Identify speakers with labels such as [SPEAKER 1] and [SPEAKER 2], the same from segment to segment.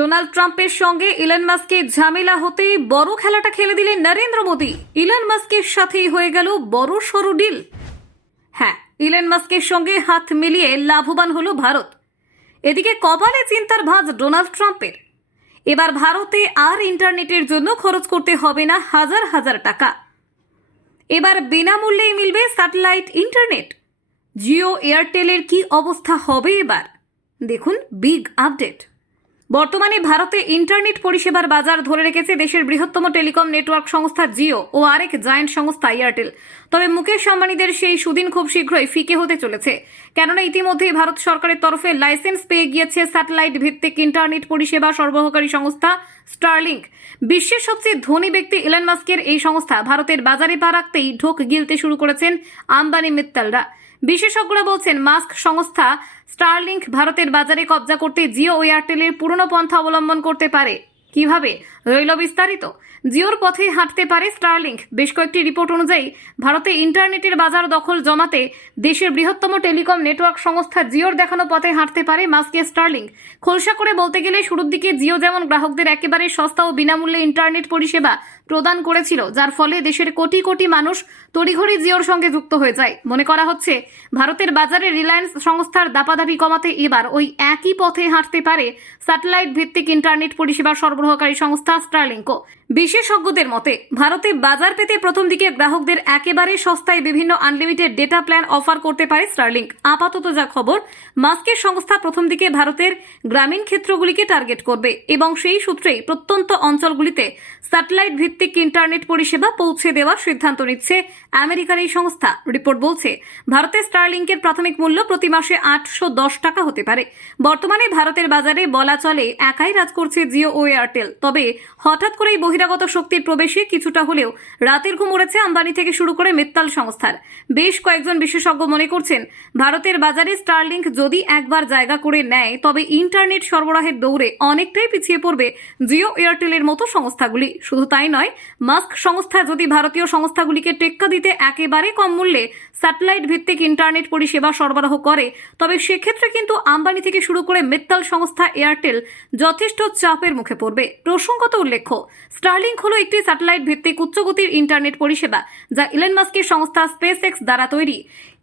[SPEAKER 1] Donald ট্রাম্পের সঙ্গে Elon মাস্কের ঝামেলা হতেই বড় খেলাটা খেলে দিলেন নরেন্দ্র মোদী। ইলন মাস্কের সাথেই হয়ে গেল বড় সরু ডিল। হ্যাঁ ইলন মাস্কের সঙ্গে হাত মিলিয়ে লাভবান হলো ভারত। এদিকে কপালে চিন্তার ভাঁজ ডোনাল্ড ট্রাম্পের। এবার ভারতে আর ইন্টারনেটের জন্য খরচ করতে হবে না হাজার হাজার টাকা। এবার বিনামূল্যেই মিলবে স্যাটেলাইট ইন্টারনেট। জিও এয়ারটেলের কি অবস্থা হবে এবার? দেখুন বিগ আপডেট। বর্তমানে ভারতে ইন্টারনেট পরিষেবার বাজার ধরে রেখেছে দেশের বৃহত্তম টেলিকম নেটওয়ার্ক সংস্থা জিও ও আরেক জায়ান্ট সংস্থা এয়ারটেল। তবে মুকেশ আম্বানিদের সেই সুদিন খুব শীঘ্রই ফিকে হতে চলেছে। কেননা ইতিমধ্যেই ভারত সরকারের তরফে লাইসেন্স পেয়ে গিয়েছে স্যাটেলাইট ভিত্তিক ইন্টারনেট পরিষেবা সরবরাহকারী সংস্থা স্টারলিংক। বিশ্বের সবচেয়ে ধনী ব্যক্তি ইলন মাস্কের এই সংস্থা ভারতের বাজারে পা রাখতেই ঢোক গিলতে শুরু করেছেন আম্বানি মিত্তালরা। বিশেষজ্ঞরা বলছেন, মাস্ক সংস্থা স্টারলিংক ভারতের বাজারে কব্জা করতে জিও ও এয়ারটেলের পুরনো পন্থা অবলম্বন করতে পারে। কীভাবে? রইল বিস্তারিত। জিওর পথে হাঁটতে পারে স্টারলিংক বেশ কয়েকটি রিপোর্ট অনুযায়ী, ভারতে ইন্টারনেটের বাজার দখল জমাতে দেশের বৃহত্তম টেলিকম নেটওয়ার্ক সংস্থা জিওর দেখানো পথে হাঁটতে পারে মাস্কে স্টারলিংক খোলসা করে বলতে গেলে, শুরুর দিকে জিও যেমন গ্রাহকদের একেবারে সস্তা ও বিনামূল্যে ইন্টারনেট পরিষেবা প্রদান করেছিল, যার ফলে দেশের কোটি কোটি মানুষ তড়িঘড়ি জিওর সঙ্গে যুক্ত হয়ে যায়। মনে করা হচ্ছে, ভারতের বাজারে রিলায়েন্স সংস্থার দাপাদাপি কমাতে এবার ওই একই পথে হাঁটতে পারে স্যাটেলাইট ভিত্তিক ইন্টারনেট পরিষেবা সরবরাহকারী সংস্থা স্টারলিংকো। বিশেষজ্ঞদের মতে, ভারতে বাজার পেতে প্রথম দিকে গ্রাহকদের একেবারে সস্তায় বিভিন্ন আনলিমিটেড ডেটা প্ল্যান অফার করতে পারে স্টারলিংক। আপাতত যা খবর, মাস্কের সংস্থা প্রথম দিকে ভারতের গ্রামীণ ক্ষেত্রগুলিকে টার্গেট করবে এবং সেই সূত্রেই প্রত্যন্ত অঞ্চলগুলিতে স্যাটেলাইট ভিত্তিক ইন্টারনেট পরিষেবা পৌঁছে দেওয়ার সিদ্ধান্ত নিচ্ছে আমেরিকার এই সংস্থা। রিপোর্ট বলছে ভারতের স্টারলিংকের প্রাথমিক মূল্য প্রতি মাসে আটশো দশ টাকা হতে পারে। বর্তমানে ভারতের বাজারে বলা চলে, একাই রাজ করছে জিও ও এয়ারটেল। তবে হঠাৎ করেই বহিরাগত শক্তির প্রবেশে কিছুটা হলেও রাতের ঘুম উড়েছে আম্বানি থেকে শুরু করে মিত্তাল সংস্থার। বেশ কয়েকজন বিশেষজ্ঞ মনে করছেন, ভারতের বাজারে স্টারলিংক যদি একবার জায়গা করে নেয়, তবে ইন্টারনেট সরবরাহের দৌড়ে অনেকটাই পিছিয়ে পড়বে জিও এয়ারটেলের মতো সংস্থাগুলি। শুধু তাই নয়, মাস্ক সংস্থা যদি ভারতীয় সংস্থাগুলিকে টেক্কা দিতে একেবারে কম মূল্যে স্যাটেলাইট ভিত্তিক ইন্টারনেট পরিষেবা সরবরাহ করে, তবে সেক্ষেত্রে কিন্তু আম্বানি থেকে শুরু করে মিত্তাল সংস্থা এয়ারটেল যথেষ্ট চাপের মুখে পড়বে। প্রসঙ্গত উল্লেখ্য স্টার্লিং হলো একটি স্যাটেলাইট ভিত্তিক উচ্চগতির ইন্টারনেট পরিষেবা যা ইলন মাস্কের সংস্থা স্পেস এক্স দ্বারা তৈরি।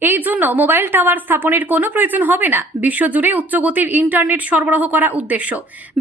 [SPEAKER 1] এই জন্য মোবাইল টাওয়ার স্থাপনের কোনো প্রয়োজন হবে না, বিশ্বজুড়ে উচ্চগতির ইন্টারনেট সরবরাহ করা উদ্দেশ্য।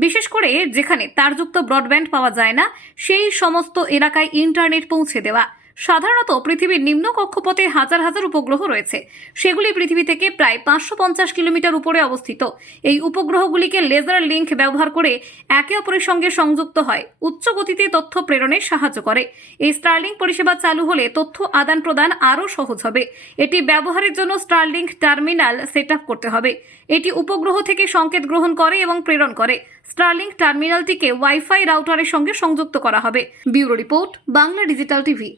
[SPEAKER 1] বিশেষ করে যেখানে তারযুক্ত ব্রডব্যান্ড পাওয়া যায় না, সেই সমস্ত এলাকায় ইন্টারনেট পৌঁছে দেওয়া। সাধারণত পৃথিবীর নিম্ন কক্ষপথে হাজার হাজার উপগ্রহ রয়েছে। সেগুলি পৃথিবী থেকে প্রায় পাঁচশো পঞ্চাশ কিলোমিটার উপরে অবস্থিত। এই উপগ্রহগুলিকে লেজার লিঙ্ক ব্যবহার করে একে অপরের সঙ্গে সংযুক্ত হয়। উচ্চ গতিতে তথ্য প্রেরণে সাহায্য করে। এই স্টারলিংক পরিষেবা চালু হলে তথ্য আদান প্রদান আরও সহজ হবে। এটি ব্যবহারের জন্য স্টারলিংক টার্মিনাল সেট করতে হবে। এটি উপগ্রহ থেকে সংকেত গ্রহণ করে এবং প্রেরণ করে। স্টারলিংক টার্মিনালটিকে ওয়াইফাই রাউটারের সঙ্গে সংযুক্ত করা হবে। Bureau report, Bangla digital TV.